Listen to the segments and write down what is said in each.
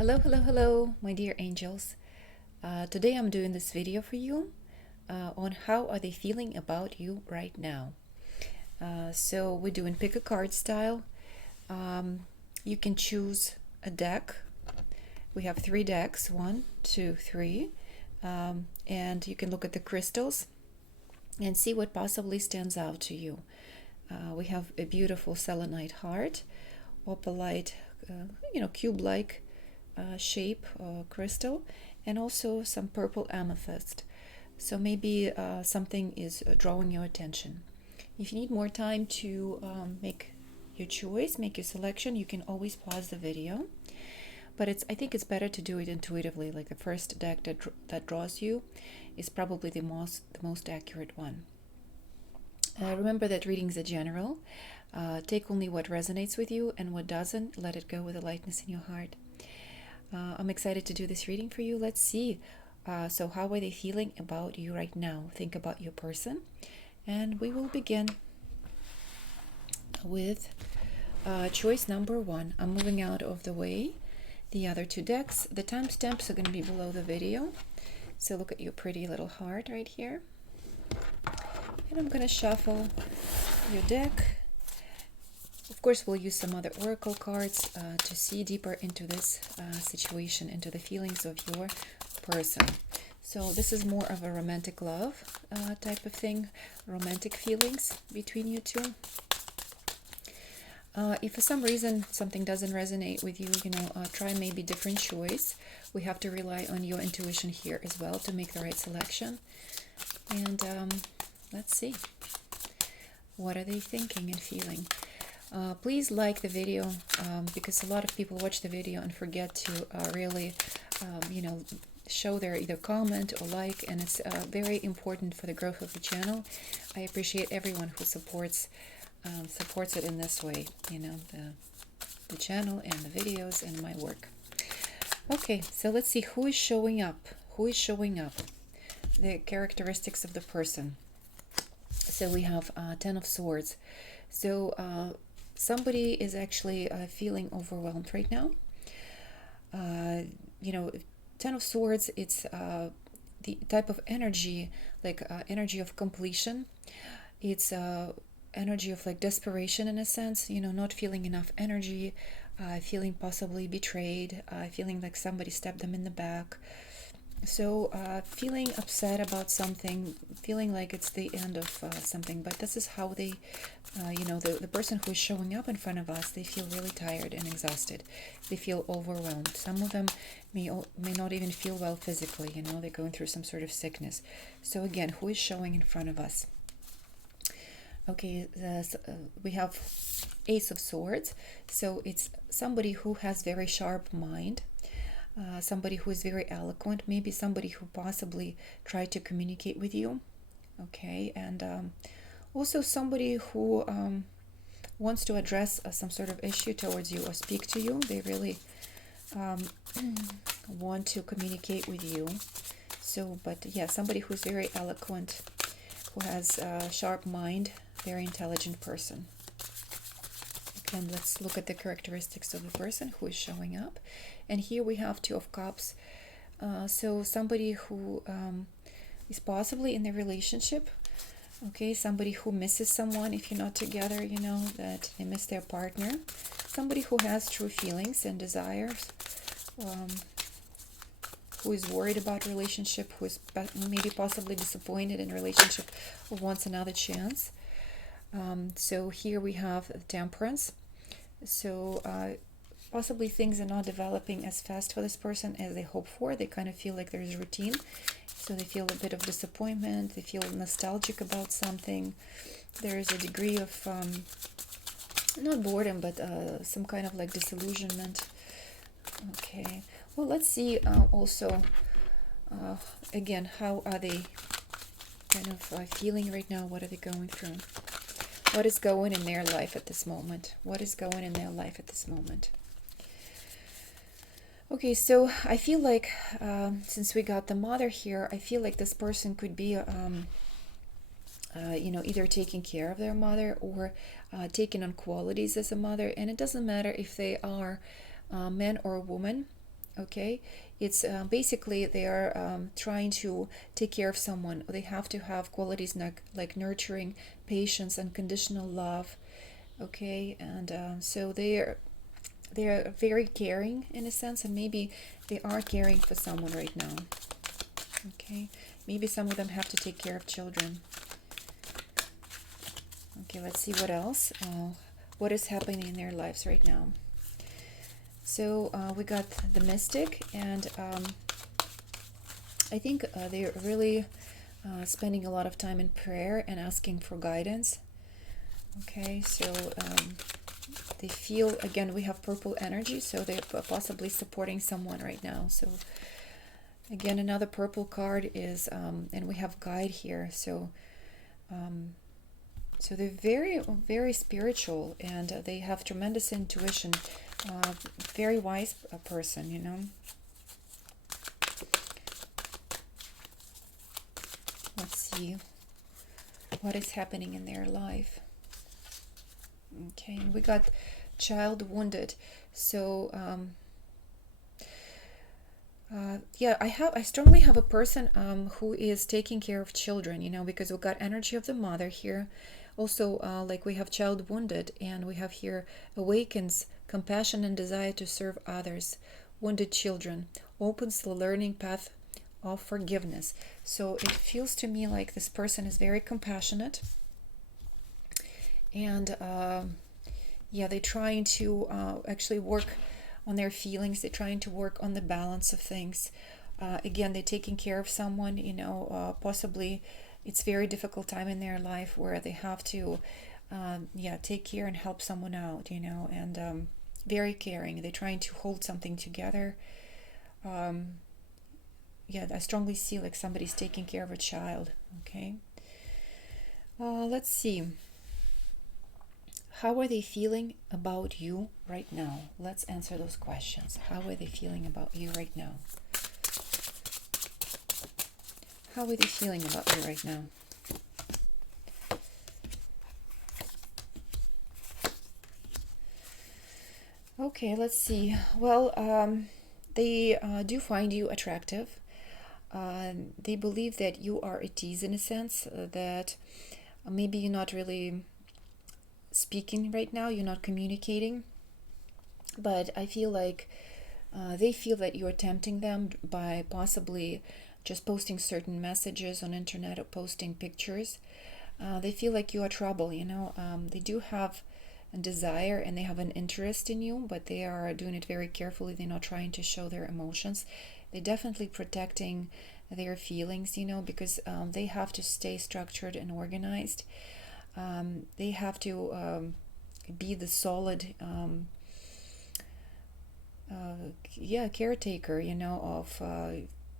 Hello, my dear angels. Today I'm doing this video for you on how are they feeling about you right now. So we're doing pick a card style. You can choose a deck. We have 3 decks, 1, 2, 3. And you can look at the crystals and see what possibly stands out to you. We have a beautiful selenite heart, opalite, cube-like shape crystal, and also some purple amethyst. So maybe something is drawing your attention. If you need more time to make your choice, make your selection, you can always pause the video. But I think it's better to do it intuitively. Like the first deck that draws you is probably the most accurate one. Remember that readings are general. Take only what resonates with you, and what doesn't, let it go with a lightness in your heart. I'm excited to do this reading for you. Let's see. So how are they feeling about you right now? Think about your person. And we will begin with choice number 1. I'm moving out of the way. The other 2 decks, the timestamps are going to be below the video. So look at your pretty little heart right here. And I'm going to shuffle your deck. Of course, we'll use some other oracle cards to see deeper into this situation, into the feelings of your person. So this is more of a romantic love type of thing, romantic feelings between you two. If for some reason something doesn't resonate with you, try maybe different choice. We have to rely on your intuition here as well to make the right selection. And let's see. What are they thinking and feeling? Please like the video because a lot of people watch the video and forget to really, show their either comment or like, and it's very important for the growth of the channel. I appreciate everyone who supports it in this way, the channel and the videos and my work. Okay, so let's see who is showing up. Who is showing up? The characteristics of the person. So we have 10 of Swords. So somebody is actually feeling overwhelmed right now. 10 of Swords, it's the type of energy, like energy of completion. It's energy of like desperation in a sense, not feeling enough energy, feeling possibly betrayed, feeling like somebody stabbed them in the back. So feeling upset about something, feeling like it's the end of something, but this is how they, the person who is showing up in front of us, they feel really tired and exhausted. They feel overwhelmed. Some of them may not even feel well physically, they're going through some sort of sickness. So again, who is showing in front of us? Okay, we have Ace of Swords. So it's somebody who has very sharp mind. Somebody who is very eloquent, maybe somebody who possibly tried to communicate with you, okay, and also somebody who wants to address some sort of issue towards you or speak to you. They really want to communicate with you. So, but yeah, somebody who's very eloquent, who has a sharp mind, very intelligent person. And let's look at the characteristics of the person who is showing up. And here we have 2 of Cups. So somebody who is possibly in a relationship. Okay, somebody who misses someone if you're not together, that they miss their partner. Somebody who has true feelings and desires. Who is worried about relationship, who is maybe possibly disappointed in relationship or wants another chance. So here we have Temperance. So possibly things are not developing as fast for this person as they hope for. They kind of feel like there's a routine. So they feel a bit of disappointment. They feel nostalgic about something. There is a degree of, not boredom, but some kind of like disillusionment. Okay. Well, let's see also, again, how are they kind of feeling right now? What are they going through? What is going in their life at this moment? What is going in their life at this moment? Okay, so I feel like since we got the Mother here, I feel like this person could be, either taking care of their mother or taking on qualities as a mother. And it doesn't matter if they are man or a woman. Okay, it's basically they are trying to take care of someone. They have to have qualities like nurturing, patience, unconditional love. Okay, and so they're very caring in a sense, and maybe they are caring for someone right now. Okay, maybe some of them have to take care of children. Okay, let's see what else. What is happening in their lives right now? So we got the Mystic, and I think they're really spending a lot of time in prayer and asking for guidance. Okay, so they feel, again, we have purple energy, so they're possibly supporting someone right now. So again, another purple card is, and we have guide here. So so they're very, very spiritual, and they have tremendous intuition. Very wise person, you know. Let's see what is happening in their life. Okay, and we got child wounded. So yeah, I strongly have a person who is taking care of children, you know, because we got energy of the mother here. Also, like we have child wounded, and we have here awakens compassion and desire to serve others. Wounded children opens the learning path of forgiveness. So it feels to me like this person is very compassionate, and yeah, they're trying to actually work on their feelings. They're trying to work on the balance of things. Again, they're taking care of someone, you know, possibly it's very difficult time in their life where they have to yeah, take care and help someone out, you know, and very caring. They're trying to hold something together. Yeah, I strongly see like somebody's taking care of a child. Okay, let's see. How are they feeling about you right now? Let's answer those questions. How are they feeling about you right now? How are they feeling about you right now? Okay, let's see. Well, they do find you attractive. They believe that you are a tease in a sense, that maybe you're not really speaking right now, you're not communicating, but I feel like they feel that you're tempting them by possibly just posting certain messages on internet or posting pictures. They feel like you are trouble, you know. They do have a desire and they have an interest in you, but they are doing it very carefully. They're not trying to show their emotions. They're definitely protecting their feelings, you know, because they have to stay structured and organized. They have to be the solid yeah, caretaker, you know, of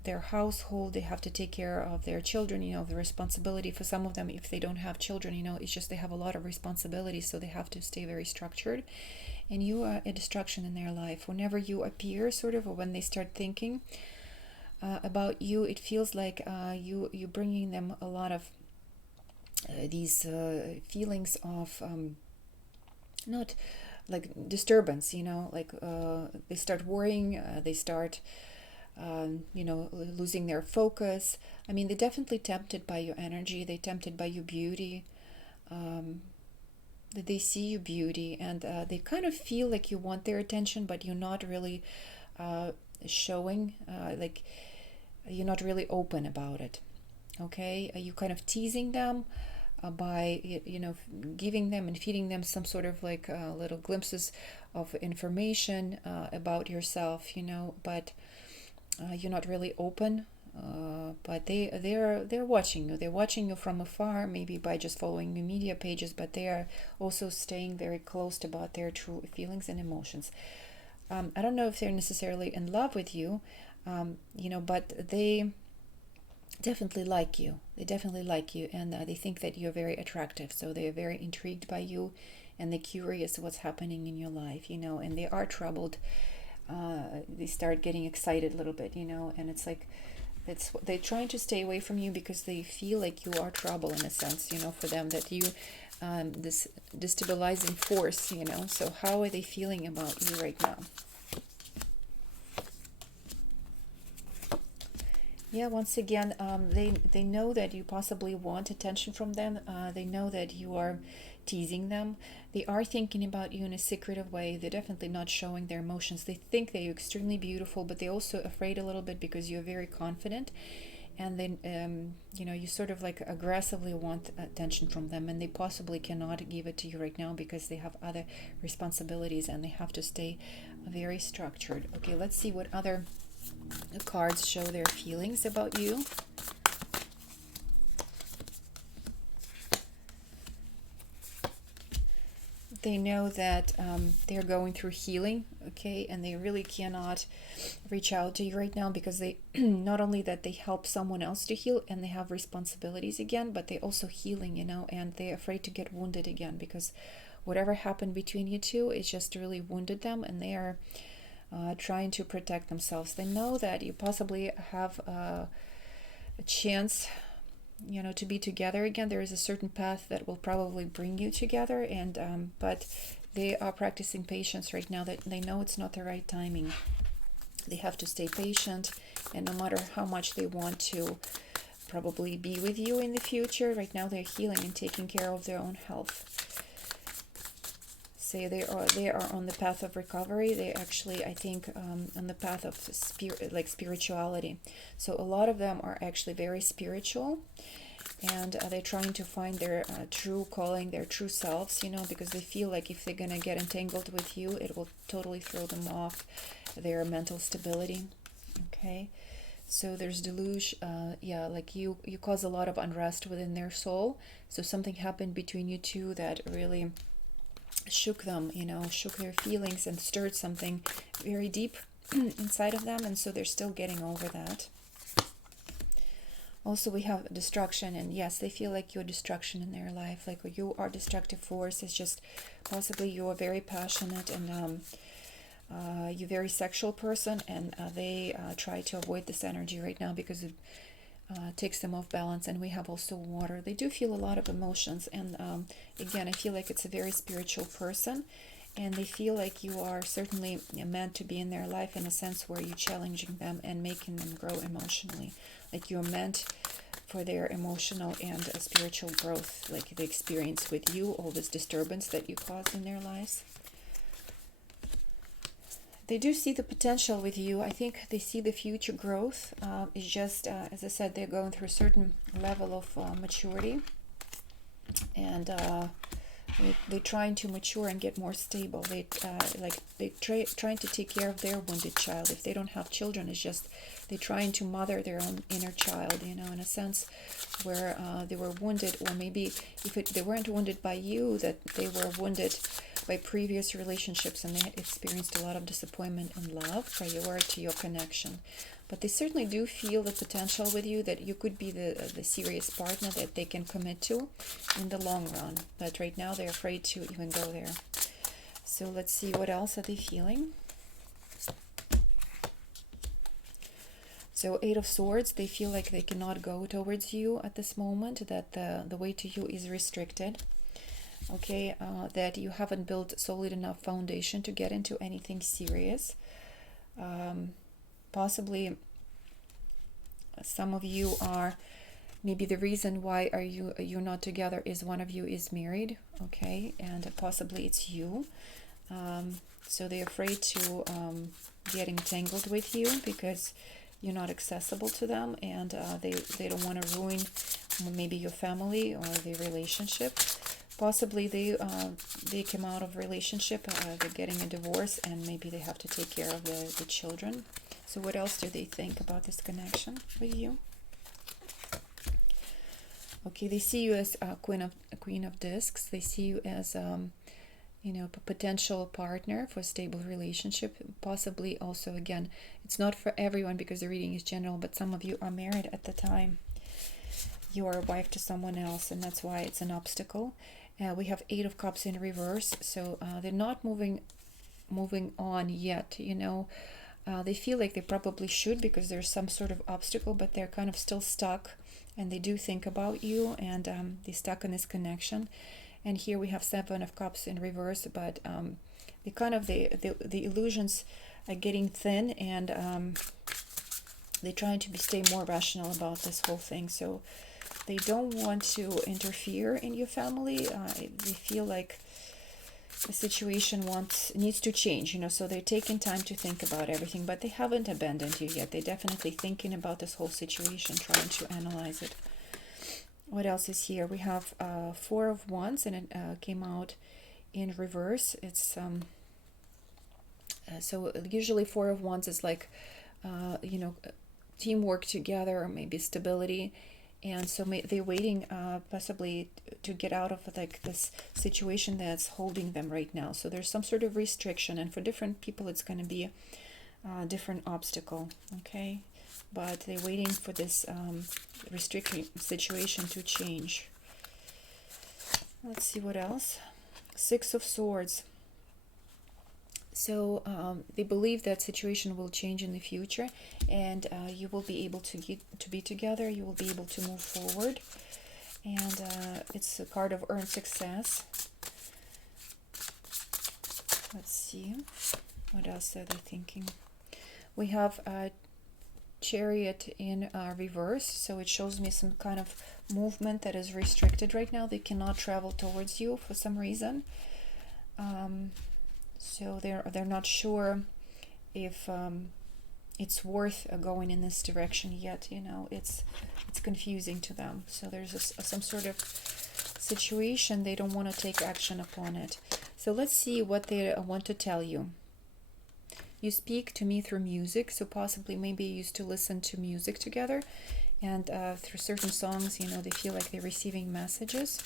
their household. They have to take care of their children, you know, the responsibility for some of them, if they don't have children, you know, it's just they have a lot of responsibilities, so they have to stay very structured. And you are a distraction in their life. Whenever you appear, sort of, or when they start thinking about you, it feels like you're bringing them a lot of these feelings of not like disturbance, you know, like they start worrying, they start you know, losing their focus. I mean, they're definitely tempted by your energy, they're tempted by your beauty. They see your beauty, and they kind of feel like you want their attention, but you're not really showing, like you're not really open about it. Okay, you kind of teasing them by, you know, giving them and feeding them some sort of like little glimpses of information about yourself, you know, but you're not really open. But they're watching you. They're watching you from afar, maybe by just following the media pages, but they are also staying very close about their true feelings and emotions. I don't know if they're necessarily in love with you, you know, but they definitely like you. They definitely like you, and they think that you're very attractive. So they are very intrigued by you, and they're curious what's happening in your life, you know, and they are troubled. They start getting excited a little bit, you know, and it's like they're trying to stay away from you because they feel like you are trouble in a sense, you know, for them, that you this destabilizing force, you know. So how are they feeling about you right now? Yeah, once again, they know that you possibly want attention from them. They know that you are teasing them. They are thinking about you in a secretive way. They're definitely not showing their emotions. They think that you're extremely beautiful, but they're also afraid a little bit because you're very confident. And then, you sort of like aggressively want attention from them, and they possibly cannot give it to you right now because they have other responsibilities and they have to stay very structured. Okay, let's see what other cards show their feelings about you. They know that they're going through healing, okay, and they really cannot reach out to you right now because they not only that they help someone else to heal and they have responsibilities again, but they also healing, and they're afraid to get wounded again because whatever happened between you two, it just really wounded them, and they are trying to protect themselves. They know that you possibly have a chance, to be together again. There is a certain path that will probably bring you together, and but they are practicing patience right now. That they know it's not the right timing. They have to stay patient, and no matter how much they want to probably be with you in the future, right now they're healing and taking care of their own health. Say they are on the path of recovery. They actually, I think, on the path of spirituality. So a lot of them are actually very spiritual, and they're trying to find their true calling, their true selves, because they feel like if they're gonna get entangled with you, it will totally throw them off their mental stability. Okay, so there's deluge. Like you cause a lot of unrest within their soul. So something happened between you two that really shook them, shook their feelings and stirred something very deep inside of them, and so they're still getting over that. Also, we have destruction, and yes, they feel like you're destruction in their life, like you are destructive force. It's just possibly you're very passionate, and you're very sexual person, and they try to avoid this energy right now because it takes them off balance. And we have also water. They do feel a lot of emotions, and again, I feel like it's a very spiritual person, and they feel like you are certainly meant to be in their life in a sense where you're challenging them and making them grow emotionally, like you're meant for their emotional and spiritual growth, like they experience with you all this disturbance that you caused in their lives. They do see the potential with you. I think they see the future growth. It's just, as I said, they're going through a certain level of maturity, and they're trying to mature and get more stable. They're trying to take care of their wounded child. If they don't have children, it's just they're trying to mother their own inner child, in a sense where they were wounded, or maybe if they weren't wounded by you, that they were wounded by previous relationships and they had experienced a lot of disappointment in love prior to your connection. But they certainly do feel the potential with you that you could be the serious partner that they can commit to in the long run. But right now they're afraid to even go there. So let's see, what else are they feeling? So 8 of Swords, they feel like they cannot go towards you at this moment, that the way to you is restricted. Okay, that you haven't built solid enough foundation to get into anything serious. Possibly some of you are, maybe the reason why you're not together is one of you is married, okay, and possibly it's you. So they're afraid to get entangled with you because you're not accessible to them, and they don't want to ruin maybe your family or their relationship. Possibly they came out of relationship, they're getting a divorce, and maybe they have to take care of the children. So what else do they think about this connection with you? Okay, they see you as a queen of discs. They see you as a potential partner for a stable relationship. Possibly also, again, it's not for everyone because the reading is general, but some of you are married at the time. You are a wife to someone else, and that's why it's an obstacle. We have 8 of Cups in reverse, so they're not moving on yet. They feel like they probably should because there's some sort of obstacle, but they're kind of still stuck, and they do think about you, and they're stuck in this connection. And here we have 7 of Cups in reverse, but the illusions are getting thin, and They're trying to stay more rational about this whole thing. So they don't want to interfere in your family. They feel like the situation needs to change, so they're taking time to think about everything, but they haven't abandoned you yet. They're definitely thinking about this whole situation, trying to analyze it. What else is here? We have Four of Wands, and it came out in reverse. It's so usually Four of Wands is like teamwork together, or maybe stability. And so they're waiting possibly to get out of like this situation that's holding them right now. So there's some sort of restriction, and for different people it's going to be a different obstacle, okay? But they're waiting for this restricting situation to change. Let's see what else. Six of Swords. So they believe that situation will change in the future, and you will be able to be together. You will be able to move forward, and it's a card of earned success. Let's see, what else are they thinking? We have a Chariot in reverse, so it shows me some kind of movement that is restricted right now. They cannot travel towards you for some reason. So they're not sure if it's worth going in this direction yet. It's confusing to them. So there's some sort of situation they don't want to take action upon it. So let's see what they want to tell you. You speak to me through music, so possibly maybe you used to listen to music together, and through certain songs, they feel like they're receiving messages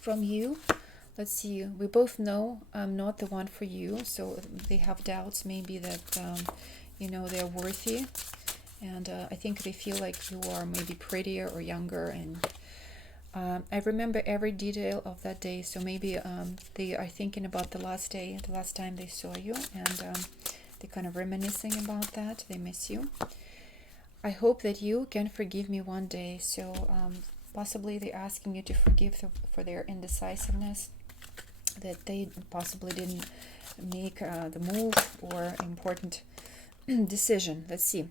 from you. Let's see, we both know I'm not the one for you, so they have doubts maybe that, they're worthy. And I think they feel like you are maybe prettier or younger. And I remember every detail of that day, so maybe they are thinking about the last time they saw you, and they're kind of reminiscing about that. They miss you. I hope that you can forgive me one day. So possibly they're asking you to forgive for their indecisiveness, that they possibly didn't make the move or important decision. Let's see.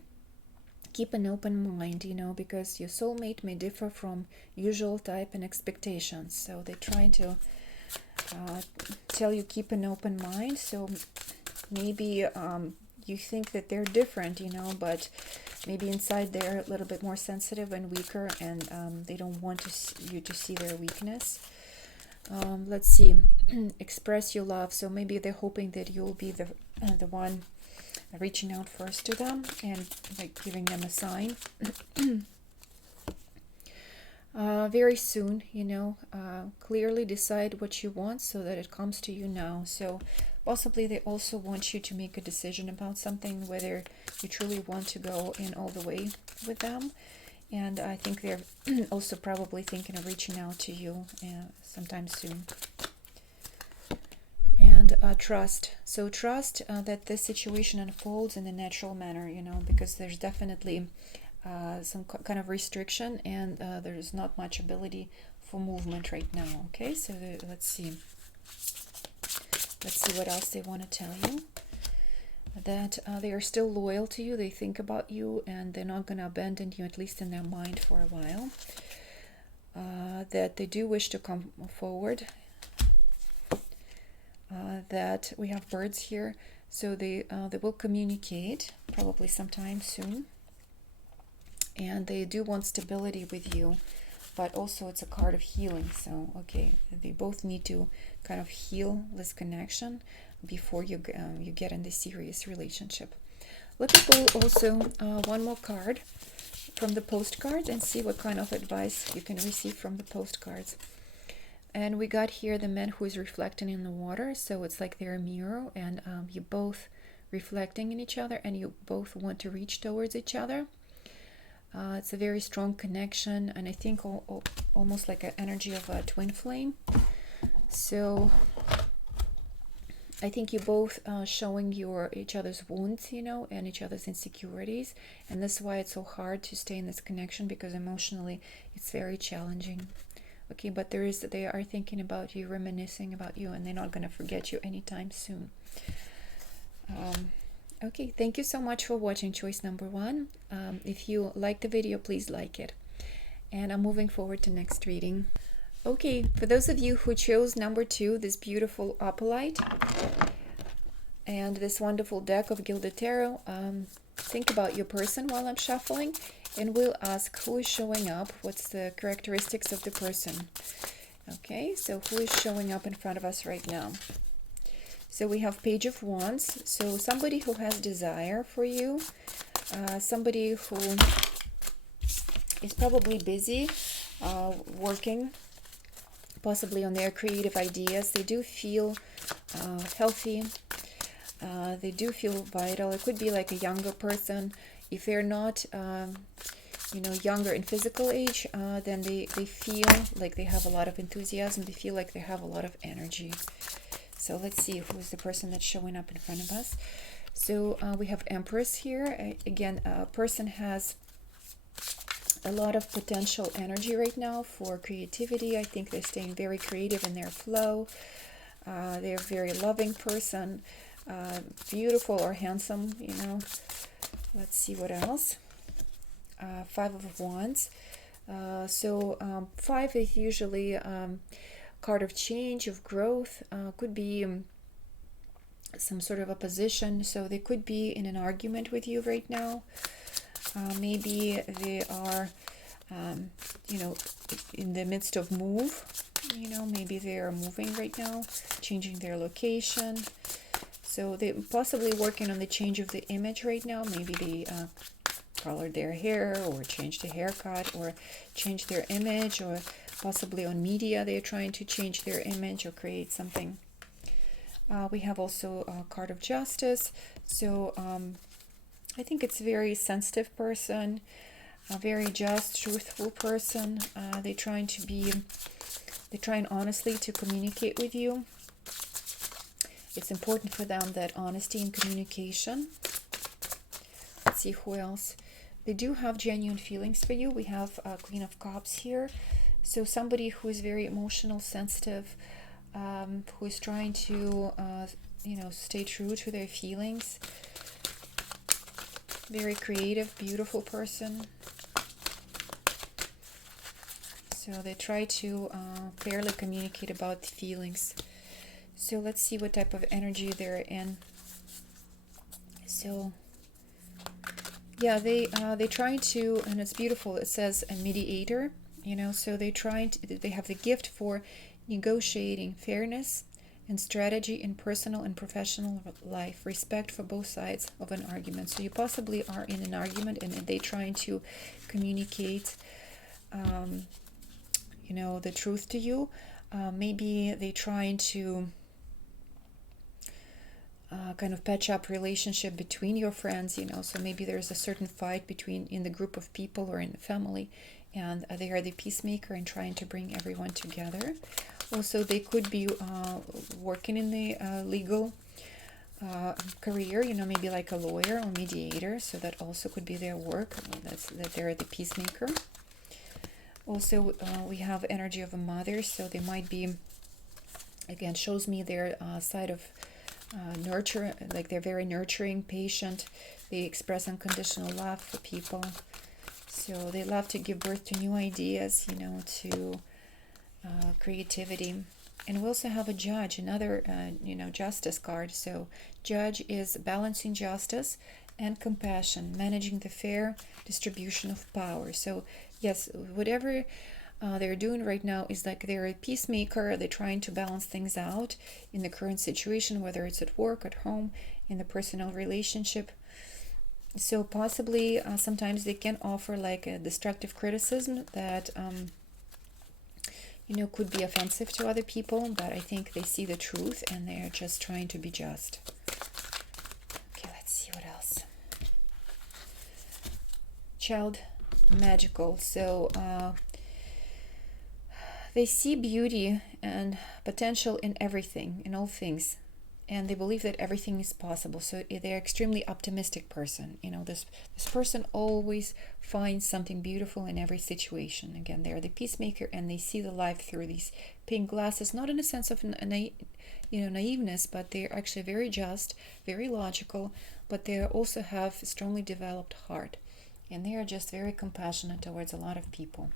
Keep an open mind, because your soulmate may differ from usual type and expectations. So they're trying to tell you keep an open mind. So maybe you think that they're different, but maybe inside they're a little bit more sensitive and weaker, and they don't want you to see their weakness. Let's see. Express your love. So maybe they're hoping that you'll be the one reaching out first to them and like giving them a sign. Very soon, clearly decide what you want so that it comes to you now. So possibly they also want you to make a decision about something, whether you truly want to go in all the way with them. And I think they're also probably thinking of reaching out to you sometime soon. And trust. So trust that this situation unfolds in a natural manner, because there's definitely some kind of restriction, and there's not much ability for movement right now. Okay, so let's see. Let's see what else they want to tell you. That they are still loyal to you, they think about you, and they're not going to abandon you, at least in their mind, for a while. That they do wish to come forward. That we have birds here, so they will communicate probably sometime soon. And they do want stability with you, but also it's a card of healing. So okay, they both need to kind of heal this connection before you get in this serious relationship. Let me pull also one more card from the postcards and see what kind of advice you can receive from the postcards. And we got here the man who is reflecting in the water, so it's like they're a mirror, and you both reflecting in each other, and you both want to reach towards each other. It's a very strong connection, and I think almost like an energy of a twin flame. So I think you both showing each other's wounds, and each other's insecurities, and that's why it's so hard to stay in this connection, because emotionally it's very challenging. Okay, but they are thinking about you, reminiscing about you, and they're not going to forget you anytime soon. Okay, thank you so much for watching choice number one. If you like the video, please like it. And I'm moving forward to next reading. Okay, for those of you who chose number two, this beautiful opalite and this wonderful deck of Gilded Tarot, think about your person while I'm shuffling, and we'll ask who is showing up, what's the characteristics of the person. Okay, so who is showing up in front of us right now? So we have Page of Wands, so somebody who has desire for you, somebody who is probably busy working, possibly on their creative ideas. They do feel healthy. They do feel vital. It could be like a younger person. If they're not, younger in physical age, then they feel like they have a lot of enthusiasm. They feel like they have a lot of energy. So let's see who is the person that's showing up in front of us. So we have Empress here. Again, a person has a lot of potential energy right now for creativity. I think they're staying very creative in their flow. They're a very loving person, beautiful or handsome, Let's see what else. Five of Wands. Five is usually card of change, of growth. Could be some sort of opposition. So they could be in an argument with you right now. Maybe they are, in the midst of move. Maybe they are moving right now, changing their location. So they're possibly working on the change of the image right now. Maybe they colored their hair or changed the haircut or changed their image, or possibly on media they're trying to change their image or create something. We have also a card of Justice. So I think it's a very sensitive person, a very just, truthful person. They're trying honestly to communicate with you. It's important for them, that honesty and communication. Let's see who else. They do have genuine feelings for you. We have Queen of Cups here. So somebody who is very emotional, sensitive, who is trying to, stay true to their feelings. Very creative, beautiful person. So they try to fairly communicate about the feelings. So let's see what type of energy they're in. So yeah, they try to, and it's beautiful. It says a mediator, so they have the gift for negotiating fairness and strategy in personal and professional life, respect for both sides of an argument. So you possibly are in an argument and they're trying to communicate the truth to you. Maybe they're trying to kind of patch up relationship between your friends, so maybe there's a certain fight in the group of people or in the family, and they are the peacemaker and trying to bring everyone together. Also, they could be working in the legal career, maybe like a lawyer or mediator, so that also could be their work, that they're the peacemaker. Also, we have energy of a mother, so they might be, again, shows me their side of nurture, like they're very nurturing, patient. They express unconditional love for people. So they love to give birth to new ideas, to creativity. And we also have a judge, another, justice card. So judge is balancing justice and compassion, managing the fair distribution of power. So yes, whatever they're doing right now is like they're a peacemaker. They're trying to balance things out in the current situation, whether it's at work, at home, in the personal relationship. So possibly sometimes they can offer like a destructive criticism that could be offensive to other people, but I think they see the truth and they're just trying to be just. Okay, let's see what else. Child magical. So they see beauty and potential in everything, in all things. and they believe that everything is possible. So they're extremely optimistic person. This person always finds something beautiful in every situation. Again, they're the peacemaker, and they see the life through these pink glasses, not in a sense of naiveness, but they're actually very just, very logical, but they also have a strongly developed heart, and they are just very compassionate towards a lot of people.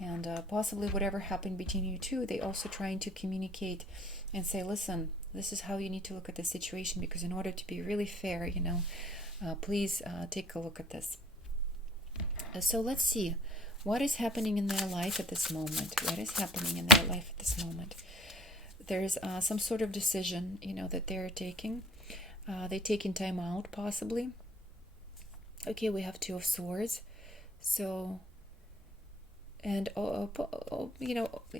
And possibly whatever happened between you two, they also trying to communicate and say, listen, this is how you need to look at the situation, because in order to be really fair, please take a look at this. So let's see what is happening in their life at this moment. What is happening in their life at this moment? There's some sort of decision, that they're taking. They're taking time out, possibly. Okay, we have Two of Swords. So, and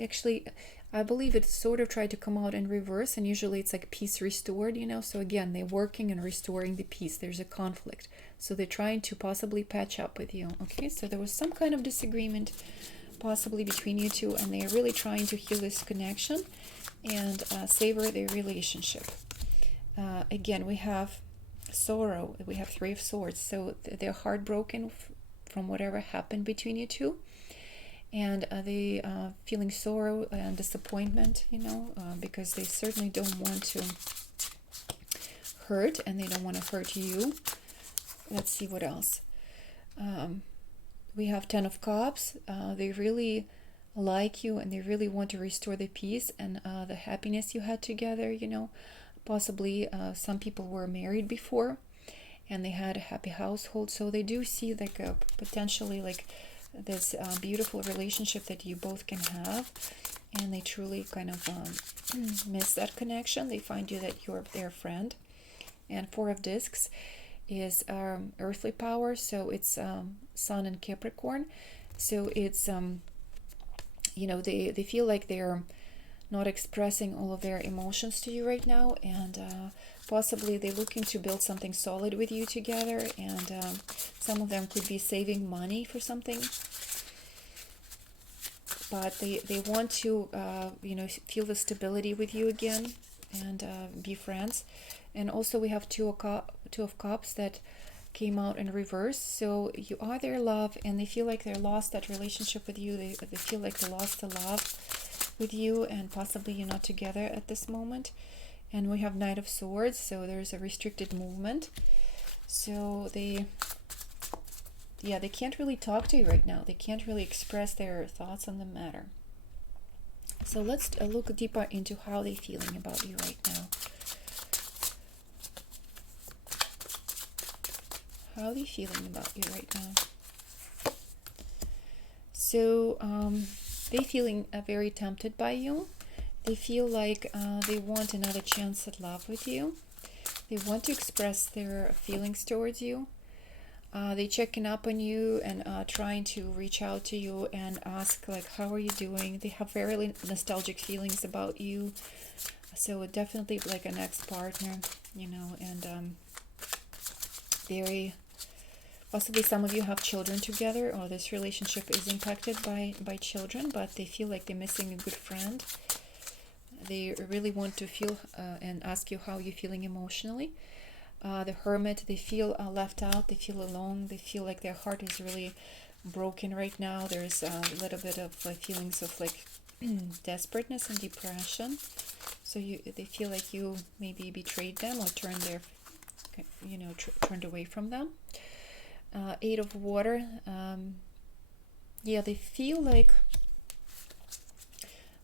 actually, I believe it sort of tried to come out in reverse, and usually it's like peace restored, so again, they're working and restoring the peace. There's a conflict, so they're trying to possibly patch up with you. Okay, so there was some kind of disagreement possibly between you two, and they're really trying to heal this connection and savor their relationship. Again, we have sorrow. We have Three of Swords, so they're heartbroken from whatever happened between you two. And they feeling sorrow and disappointment, because they certainly don't want to hurt, and they don't want to hurt you. Let's see what else. We have Ten of Cups. They really like you, and they really want to restore the peace and the happiness you had together. Possibly some people were married before, and they had a happy household. So they do see like a potentially like this beautiful relationship that you both can have, and they truly kind of miss that connection. They find you that you're their friend. And Four of Discs is earthly power, so it's Sun and Capricorn. So it's they feel like they're not expressing all of their emotions to you right now, and possibly they're looking to build something solid with you together, and some of them could be saving money for something, but they want to feel the stability with you again and be friends. And also we have Two of Cups that came out in reverse, so you are their love, and they feel like they lost that relationship with you. They feel like they lost the love with you, and possibly you're not together at this moment. And we have Knight of Swords, so there's a restricted movement. So they can't really talk to you right now. They can't really express their thoughts on the matter. So let's look deeper into how they're feeling about you right now. How are they feeling about you right now? So they're feeling very tempted by you. They feel like they want another chance at love with you. They want to express their feelings towards you. They're checking up on you and trying to reach out to you and ask, like, how are you doing? They have very nostalgic feelings about you. So definitely like an ex-partner, and very... Possibly some of you have children together, or this relationship is impacted by children, but they feel like they're missing a good friend. They really want to feel and ask you how you're feeling emotionally. The Hermit, they feel left out, they feel alone, they feel like their heart is really broken right now. There's a little bit of feelings of like desperateness and depression. So they feel like you maybe betrayed them or turned away from them. Eight of Water, they feel like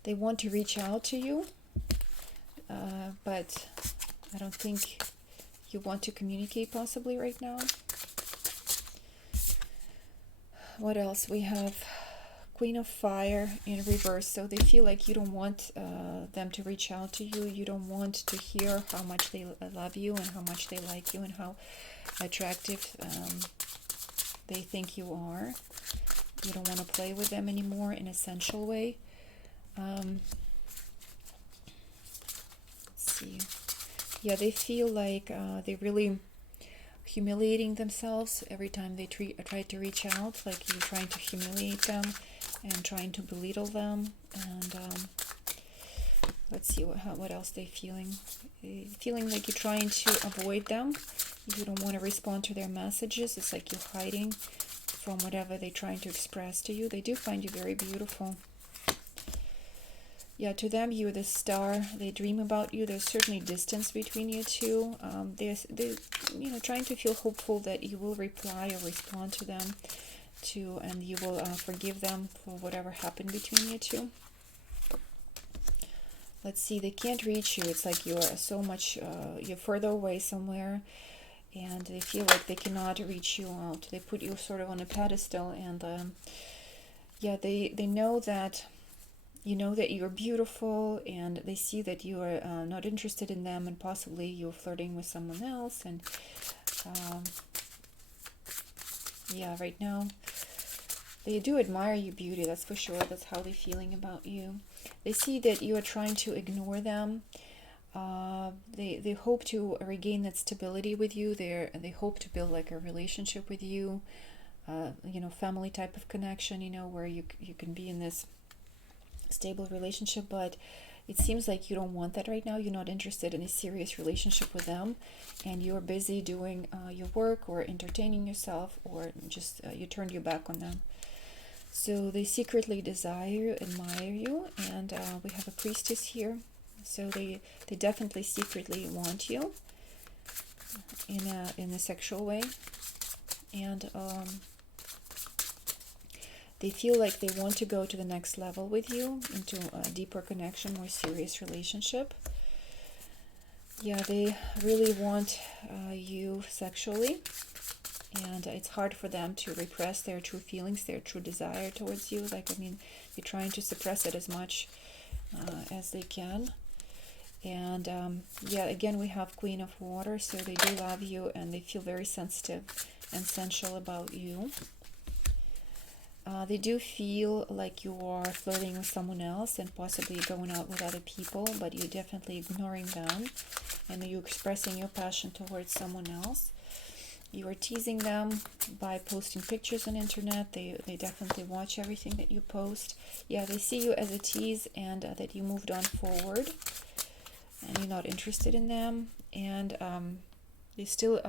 they want to reach out to you, but I don't think you want to communicate possibly right now. What else? We have Queen of Fire in reverse, so they feel like you don't want them to reach out to you. You don't want to hear how much they love you and how much they like you and how attractive they think you are. You don't want to play with them anymore in a sensual way. Let's see. Yeah, they feel like they're really humiliating themselves every time they try to reach out, like you're trying to humiliate them and trying to belittle them. And Let's see what else they're feeling. Feeling like you're trying to avoid them. You don't want to respond to their messages. It's like you're hiding from whatever they're trying to express to you. They do find you very beautiful. Yeah, to them, you're the star. They dream about you. There's certainly distance between you two. They're trying to feel hopeful that you will reply or respond to them, and you will forgive them for whatever happened between you two. Let's see, they can't reach you. It's like you're so much, you're further away somewhere, and they feel like they cannot reach you out. They put you sort of on a pedestal, and yeah, they know that you know that you're beautiful, and they see that you are not interested in them, and possibly you're flirting with someone else. And yeah, right now they do admire your beauty, that's for sure. That's how they're feeling about you. They see that you are trying to ignore them. They hope to regain that stability with you. They hope to build like a relationship with you, family type of connection, where you can be in this stable relationship. But it seems like you don't want that right now. You're not interested in a serious relationship with them, and you're busy doing your work or entertaining yourself, or just you turned your back on them. So they secretly desire you, admire you, and we have a priestess here. So they definitely secretly want you in a sexual way, and they feel like they want to go to the next level with you, into a deeper connection, more serious relationship. Yeah, they really want you sexually. And it's hard for them to repress their true feelings, their true desire towards you. They're trying to suppress it as much as they can. And yeah, again, we have Queen of Water, so they do love you, and they feel very sensitive and sensual about you. They do feel like you are flirting with someone else and possibly going out with other people, but you're definitely ignoring them, and you're expressing your passion towards someone else. You are teasing them by posting pictures on internet. They definitely watch everything that you post. Yeah, they see you as a tease, and that you moved on forward, and you're not interested in them. And they still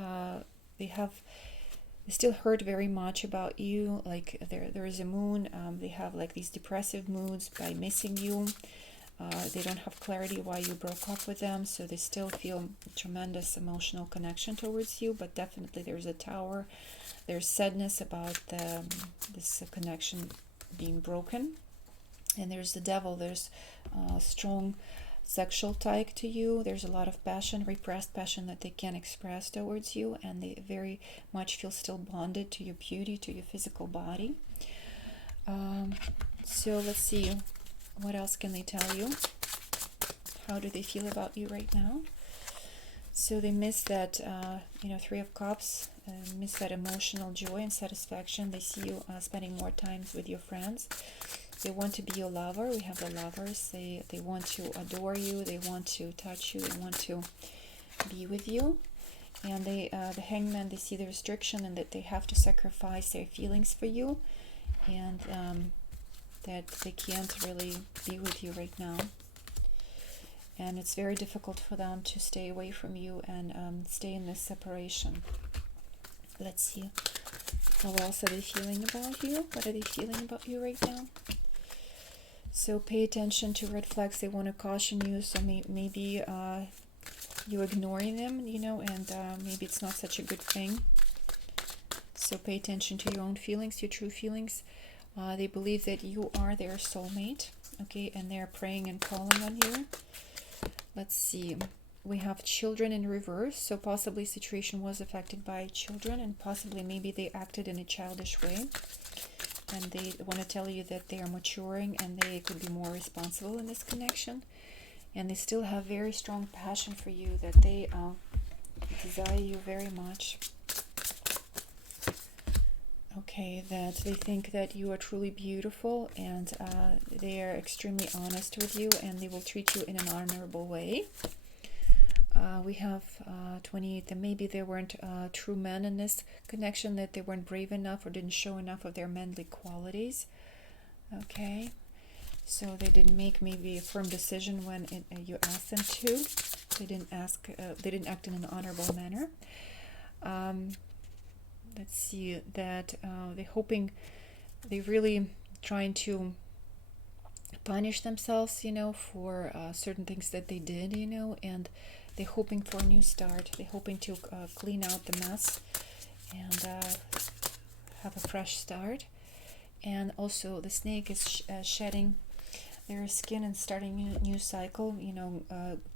hurt very much about you. Like there is a moon. They have like these depressive moods by missing you. They don't have clarity why you broke up with them, so they still feel tremendous emotional connection towards you, but definitely there's a tower. There's sadness about this connection being broken. And there's the devil. There's strong sexual tie to you. There's a lot of passion, repressed passion that they can't express towards you, and they very much feel still bonded to your beauty, to your physical body. So let's see. What else can they tell you? How do they feel about you right now? So they miss that, Three of Cups, miss that emotional joy and satisfaction. They see you spending more time with your friends. They want to be your lover. We have the lovers. They want to adore you. They want to touch you. They want to be with you. And the Hangman, they see the restriction, and that they have to sacrifice their feelings for you. And that they can't really be with you right now, and it's very difficult for them to stay away from you and stay in this separation. Let's see, how else are they feeling about you? What are they feeling about you right now? So pay attention to red flags. They want to caution you, so maybe you're ignoring them, and maybe it's not such a good thing. So pay attention to your own feelings, your true feelings. They believe that you are their soulmate, okay, and they're praying and calling on you. Let's see. We have children in reverse, so possibly situation was affected by children, and possibly maybe they acted in a childish way, and they want to tell you that they are maturing and they could be more responsible in this connection, and they still have very strong passion for you, that they desire you very much. Okay, that they think that you are truly beautiful, and they are extremely honest with you, and they will treat you in an honorable way. We have 28, that maybe they weren't true men in this connection, that they weren't brave enough or didn't show enough of their manly qualities. Okay, So they didn't make maybe a firm decision when you asked them to. They didn't act in an honorable manner. Let's see that they're really trying to punish themselves, for certain things that they did, and they're hoping for a new start. They're hoping to clean out the mess and have a fresh start. And also the snake is shedding their skin and starting a new cycle,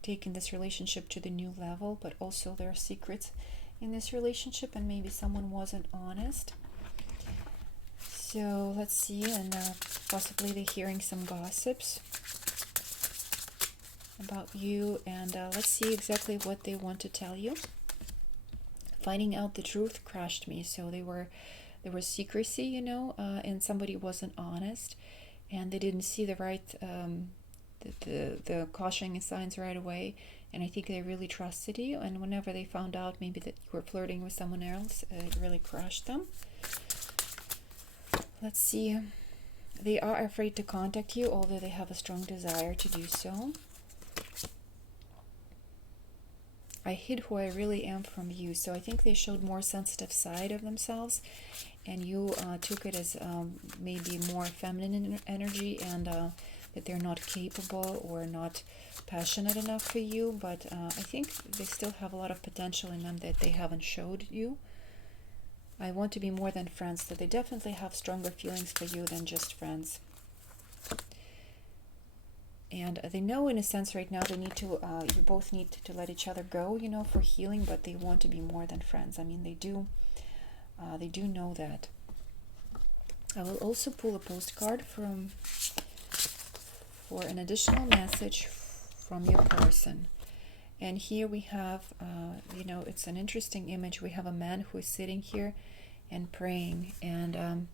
taking this relationship to the new level, but also there are secrets in this relationship and maybe someone wasn't honest. So let's see, and possibly they're hearing some gossips about you, and let's see exactly what they want to tell you. Finding out the truth crushed me. So there was secrecy, and somebody wasn't honest, and they didn't see the right the cautioning signs right away. And I think they really trusted you, and whenever they found out maybe that you were flirting with someone else, it really crushed them. Let's see. They are afraid to contact you, although they have a strong desire to do so. I hid who I really am from you. So I think they showed more sensitive side of themselves, and you took it as maybe more feminine energy, and that they're not capable or not passionate enough for you. But I think they still have a lot of potential in them that they haven't showed you. I want to be more than friends, so they definitely have stronger feelings for you than just friends. And they know in a sense right now they need to, you both need to let each other go, for healing, but they want to be more than friends. I mean, they do know that. I will also pull a postcard for an additional message from your person. And here we have, it's an interesting image. We have a man who is sitting here and praying, and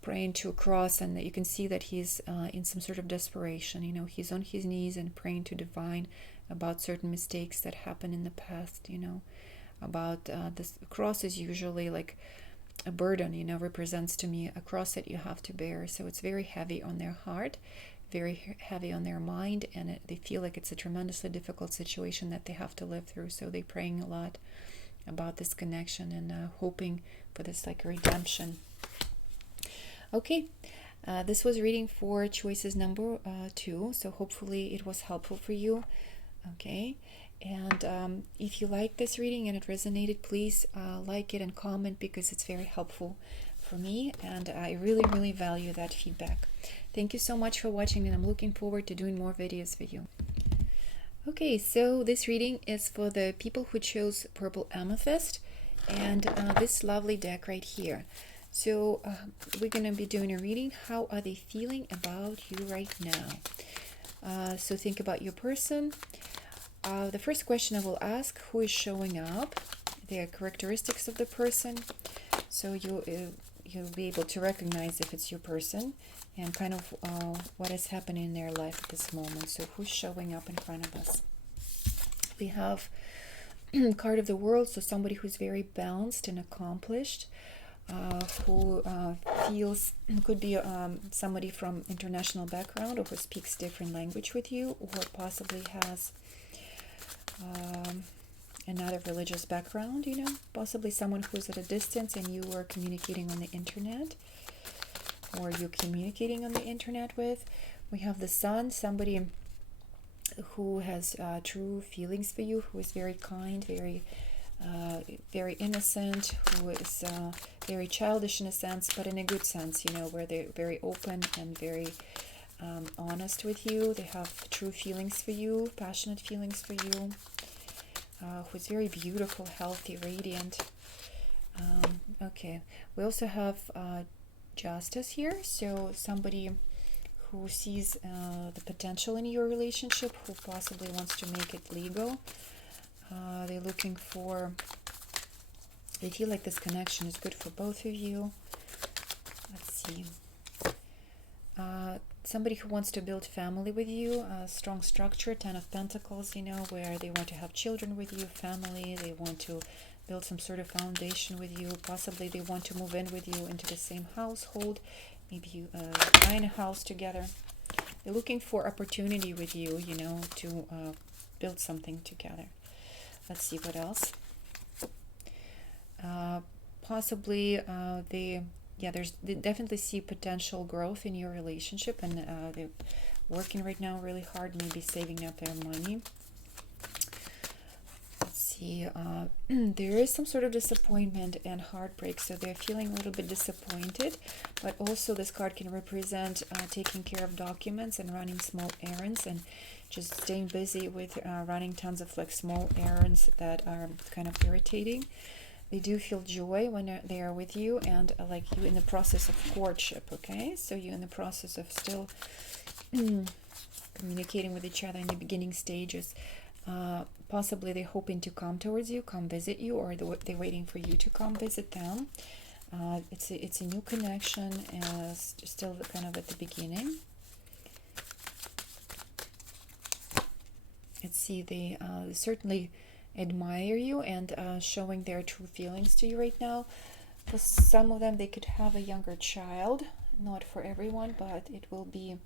praying to a cross, and you can see that he's in some sort of desperation. He's on his knees and praying to divine about certain mistakes that happened in the past. About this cross is usually like a burden. Represents to me a cross that you have to bear. So it's very heavy on their heart, very heavy on their mind, and they feel like it's a tremendously difficult situation that they have to live through. So they're praying a lot about this connection and hoping for this like redemption. Okay, this was reading for choices number 2, so hopefully it was helpful for you. Okay, and if you like this reading and it resonated, please like it and comment, because it's very helpful for me, and I really value that feedback. Thank you so much for watching, and I'm looking forward to doing more videos for you. Okay, so this reading is for the people who chose Purple Amethyst and this lovely deck right here. So we're going to be doing a reading. How are they feeling about you right now? So think about your person. The first question I will ask, who is showing up? The characteristics of the person. So you'll be able to recognize if it's your person, and kind of what is happening in their life at this moment. So who's showing up in front of us? We have card of the world, so somebody who's very balanced and accomplished, who feels, could be somebody from international background, or who speaks different language with you, or possibly has another religious background, possibly someone who's at a distance and you are communicating on the internet, or you're communicating on the internet with. We have the Sun, somebody who has true feelings for you, who is very kind, very innocent, who is very childish in a sense, but in a good sense, where they're very open and very honest with you. They have true feelings for you, passionate feelings for you, who's very beautiful, healthy, radiant. Okay, we also have Justice here, so somebody who sees the potential in your relationship, who possibly wants to make it legal. They're looking for, they feel like this connection is good for both of you. Let's see. Somebody who wants to build family with you, a strong structure, 10 of Pentacles, where they want to have children with you, family, they want to build some sort of foundation with you. Possibly they want to move in with you into the same household, maybe you buying a house together. They're looking for opportunity with you, you know, to build something together. Let's see what else. Possibly they definitely see potential growth in your relationship, and they're working right now really hard, maybe saving up their money. Let's see, there is some sort of disappointment and heartbreak, so they're feeling a little bit disappointed, but also this card can represent taking care of documents and running small errands, and just staying busy with running tons of like small errands that are kind of irritating. They do feel joy when they are with you, and like you in the process of courtship, okay? So you're in the process of still communicating with each other in the beginning stages. Possibly they're hoping to come towards you, come visit you, or they're waiting for you to come visit them. It's a new connection, still kind of at the beginning. Let's see, they certainly admire you and showing their true feelings to you right now. For some of them, they could have a younger child. Not for everyone, but it will be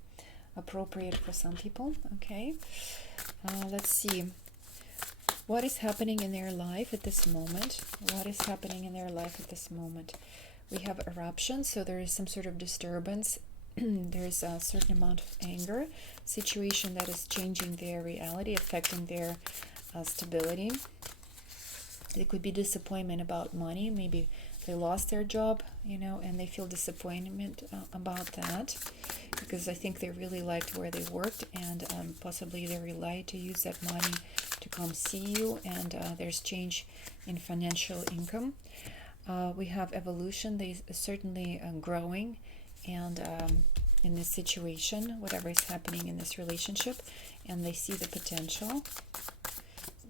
appropriate for some people. Okay, let's see. What is happening in their life at this moment? What is happening in their life at this moment? We have eruption, so there is some sort of disturbance. There's a certain amount of anger, situation that is changing their reality, affecting their stability. There could be disappointment about money. Maybe they lost their job, you know, and they feel disappointment about that, because I think they really liked where they worked, and possibly they relied to use that money to come see you, and there's change in financial income. We have evolution. They certainly growing, and in this situation, whatever is happening in this relationship, and they see the potential,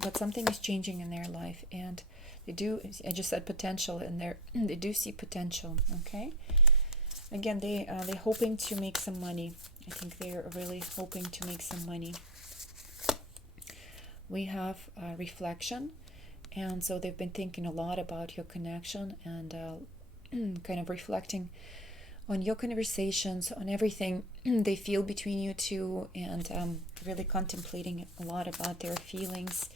but something is changing in their life, and they do, I just said potential, and they do see potential. Okay, again, they're hoping to make some money. I think they're really hoping to make some money. We have reflection, and so they've been thinking a lot about your connection, and kind of reflecting on your conversations, on everything they feel between you two, and really contemplating a lot about their feelings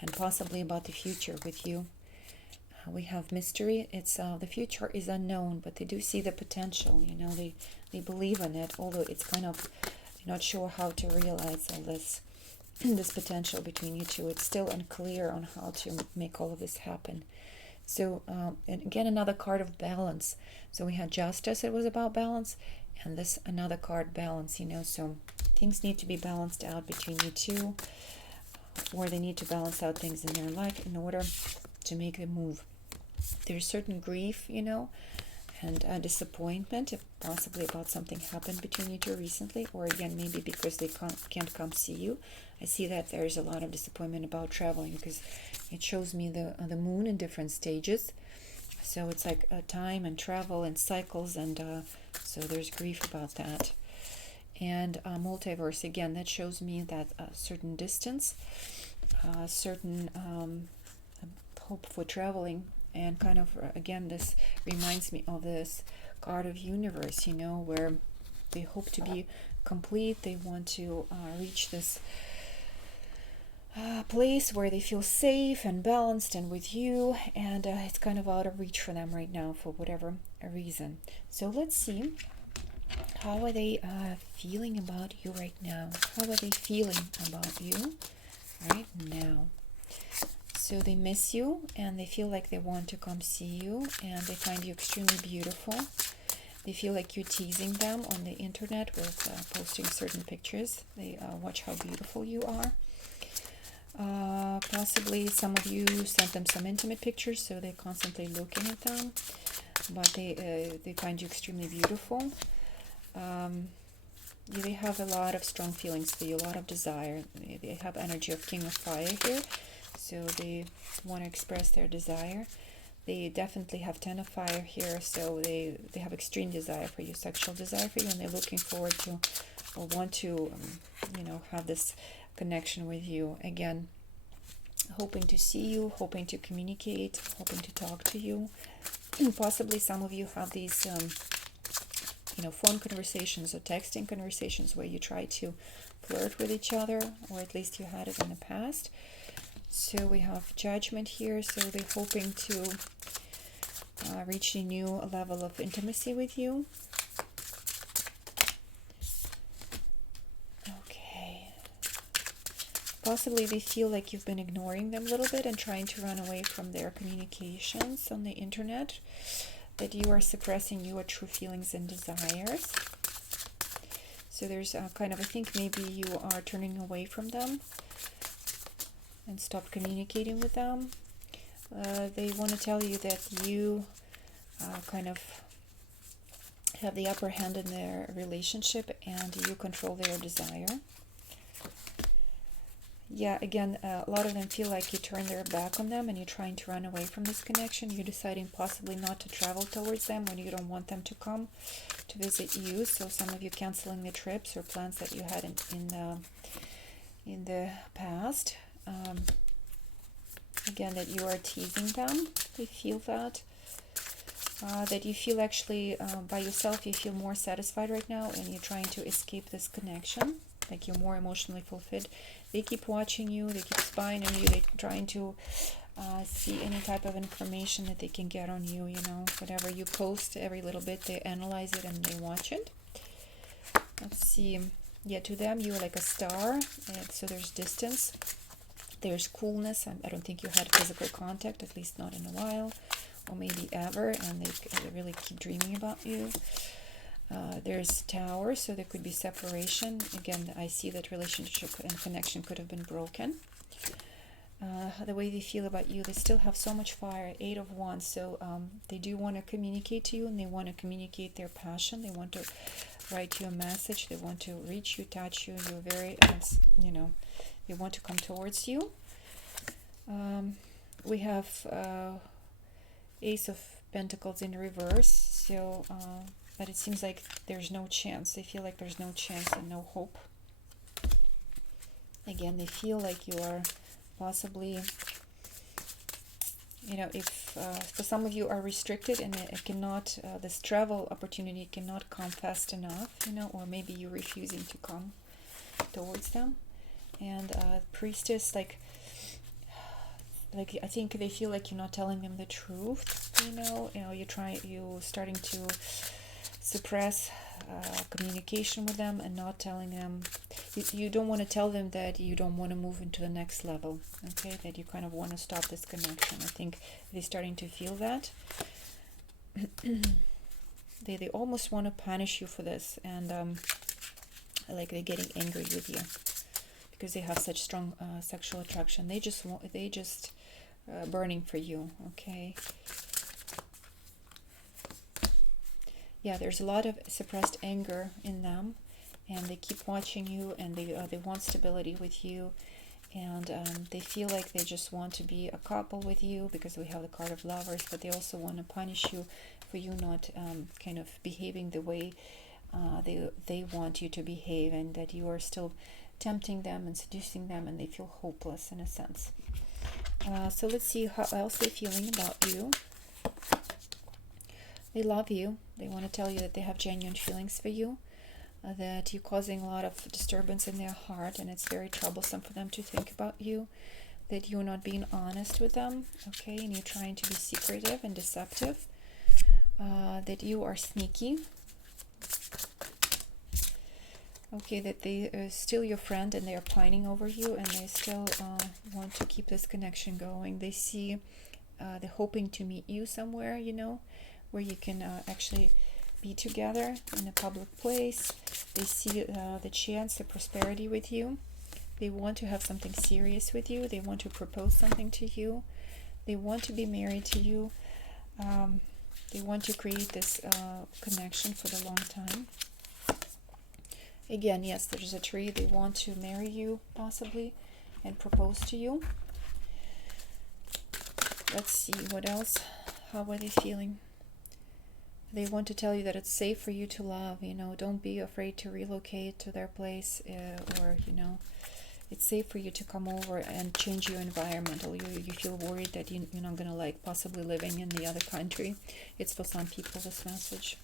and possibly about the future with you. We have mystery. It's the future is unknown, but they do see the potential. You know, they believe in it, although it's kind of not sure how to realize all this potential between you two. It's still unclear on how to make all of this happen. So, and again, another card of balance. So we had justice, it was about balance, and this another card, balance, you know, so things need to be balanced out between you two, or they need to balance out things in their life in order to make the move. There's certain grief, you know, and disappointment, possibly about something happened between you two recently, or again, maybe because they can't come see you. I see that there's a lot of disappointment about traveling, because it shows me the moon in different stages. So it's like time and travel and cycles, and so there's grief about that. And multiverse, again, that shows me that certain distance, certain hope for traveling, and kind of, again, this reminds me of this card of universe, you know, where they hope to be complete. They want to reach this place where they feel safe and balanced and with you, and it's kind of out of reach for them right now for whatever reason. So let's see, how are they feeling about you right now? How are they feeling about you right now? So they miss you, and they feel like they want to come see you, and they find you extremely beautiful. They feel like you're teasing them on the internet with posting certain pictures. They watch how beautiful you are. Possibly some of you sent them some intimate pictures, so they're constantly looking at them, but they find you extremely beautiful. They have a lot of strong feelings for you, a lot of desire. They have energy of King of Fire here, so they want to express their desire. They definitely have Ten of Fire here, so they have extreme desire for you, sexual desire for you, and they're looking forward to, or want to, you know, have this connection with you. Again, hoping to see you, hoping to communicate, hoping to talk to you. Possibly some of you have these phone conversations or texting conversations where you try to flirt with each other, or at least you had it in the past. So we have Judgment here, so they're hoping to reach a new level of intimacy with you. Okay. Possibly they feel like you've been ignoring them a little bit and trying to run away from their communications on the internet, that you are suppressing your true feelings and desires. So there's a kind of, I think maybe you are turning away from them and stop communicating with them. They want to tell you that you kind of have the upper hand in their relationship and you control their desire. Yeah, again, a lot of them feel like you turn their back on them and you're trying to run away from this connection. You're deciding possibly not to travel towards them when you don't want them to come to visit you. So some of you canceling the trips or plans that you had in the past. Again, that you are teasing them. They feel that. That you feel actually by yourself, you feel more satisfied right now and you're trying to escape this connection. Like you're more emotionally fulfilled. They keep watching you, they keep spying on you, they're trying to see any type of information that they can get on you, whatever you post, every little bit, they analyze it and they watch it. Let's see. Yeah, to them, you're like a star, so there's distance, there's coolness. I don't think you had physical contact, at least not in a while, or maybe ever, and they really keep dreaming about you. There's Tower, so there could be separation. Again, I see that relationship and connection could have been broken. The way they feel about you, they still have so much fire. 8 of Wands, so they do want to communicate to you, and they want to communicate their passion. They want to write you a message. They want to reach you, touch you. You're very, they want to come towards you. We have Ace of Pentacles in reverse, so but it seems like there's no chance. They feel like there's no chance and no hope. Again, they feel like you are possibly, if for some of you are restricted and it cannot, this travel opportunity cannot come fast enough, or maybe you're refusing to come towards them. And Priestess, like I think they feel like you're not telling them the truth, you're starting to suppress communication with them and not telling them, you don't want to tell them that you don't want to move into the next level, okay, that you kind of want to stop this connection. I think they're starting to feel that. they almost want to punish you for this, and like they're getting angry with you because they have such strong sexual attraction. They just burning for you, okay. Yeah, there's a lot of suppressed anger in them, and they keep watching you, and they want stability with you, and they feel like they just want to be a couple with you because we have the card of Lovers, but they also want to punish you for you not kind of behaving the way they want you to behave, and that you are still tempting them and seducing them, and they feel hopeless in a sense. So let's see how else they're feeling about you. They love you. They want to tell you that they have genuine feelings for you, that you're causing a lot of disturbance in their heart, and it's very troublesome for them to think about you, that you're not being honest with them, okay, and you're trying to be secretive and deceptive, that you are sneaky, okay, that they still your friend and they are pining over you, and they still want to keep this connection going. They see they're hoping to meet you somewhere, where you can actually be together in a public place. They see the chance, the prosperity with you. They want to have something serious with you. They want to propose something to you. They want to be married to you. They want to create this connection for the long time. Again, yes, there's a tree. They want to marry you, possibly, and propose to you. Let's see, what else? How are they feeling? They want to tell you that it's safe for you to love, don't be afraid to relocate to their place, or, it's safe for you to come over and change your environment, or you feel worried that you're not going to like possibly living in the other country. It's for some people, this message.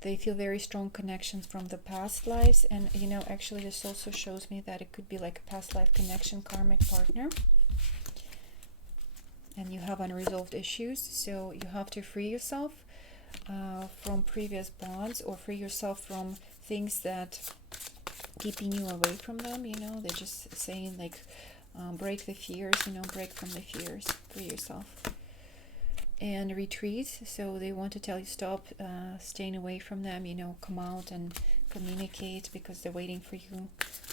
They feel very strong connections from the past lives, and actually this also shows me that it could be like a past life connection, karmic partner, and you have unresolved issues, so you have to free yourself from previous bonds, or free yourself from things that keeping you away from them. They're just saying like break the fears, break from the fears, free yourself and retreat. So they want to tell you stop staying away from them, come out and communicate, because they're waiting for you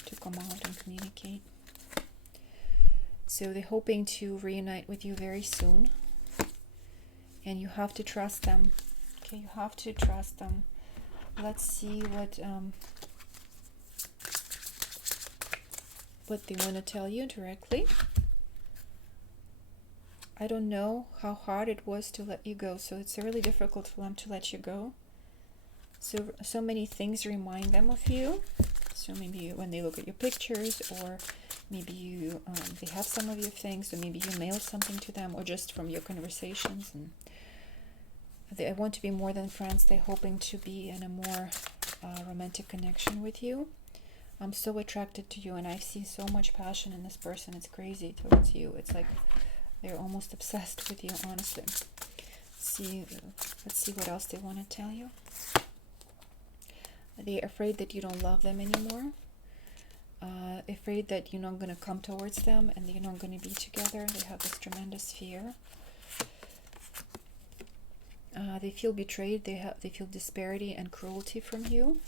to come out and communicate. So they're hoping to reunite with you very soon, and you have to trust them. Okay, you have to trust them. Let's see what they want to tell you directly. I don't know how hard it was to let you go, so it's really difficult for them to let you go. So many things remind them of you. So maybe when they look at your pictures, or maybe they have some of your things, or maybe you mailed something to them, or just from your conversations. And they want to be more than friends. They're hoping to be in a more romantic connection with you. I'm so attracted to you, and I see so much passion in this person. It's crazy towards you. It's like they're almost obsessed with you, honestly. Let's see what else they want to tell you. They're afraid that you don't love them anymore. Afraid that you're not going to come towards them, and you're not going to be together. They have this tremendous fear. They feel betrayed. They feel disparity and cruelty from you.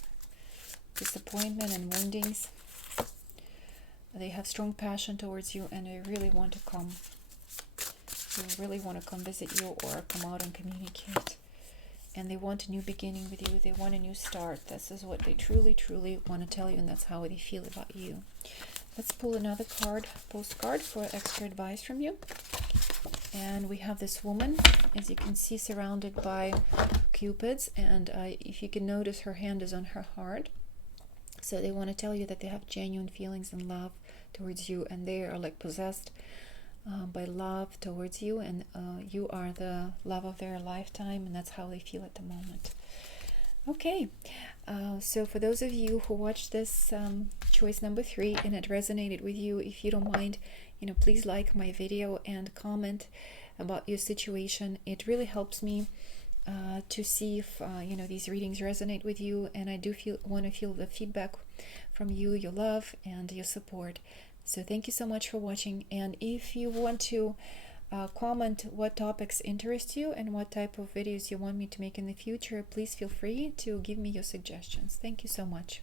Disappointment and woundings. They have strong passion towards you, and they really want to come. They really want to come visit you, or come out and communicate. And they want a new beginning with you. They want a new start. This is what they truly, truly want to tell you, and that's how they feel about you. Let's pull another postcard for extra advice from you. And we have this woman, as you can see, surrounded by cupids, and if you can notice, her hand is on her heart. So they want to tell you that they have genuine feelings and love towards you, and they are like possessed by love towards you, and you are the love of their lifetime, and that's how they feel at the moment. Okay, so for those of you who watched this choice number 3 and it resonated with you, if you don't mind, please like my video and comment about your situation. It really helps me to see if these readings resonate with you, and I do want to feel the feedback from you, your love and your support. So thank you so much for watching, and if you want to comment what topics interest you and what type of videos you want me to make in the future, please feel free to give me your suggestions. Thank you so much.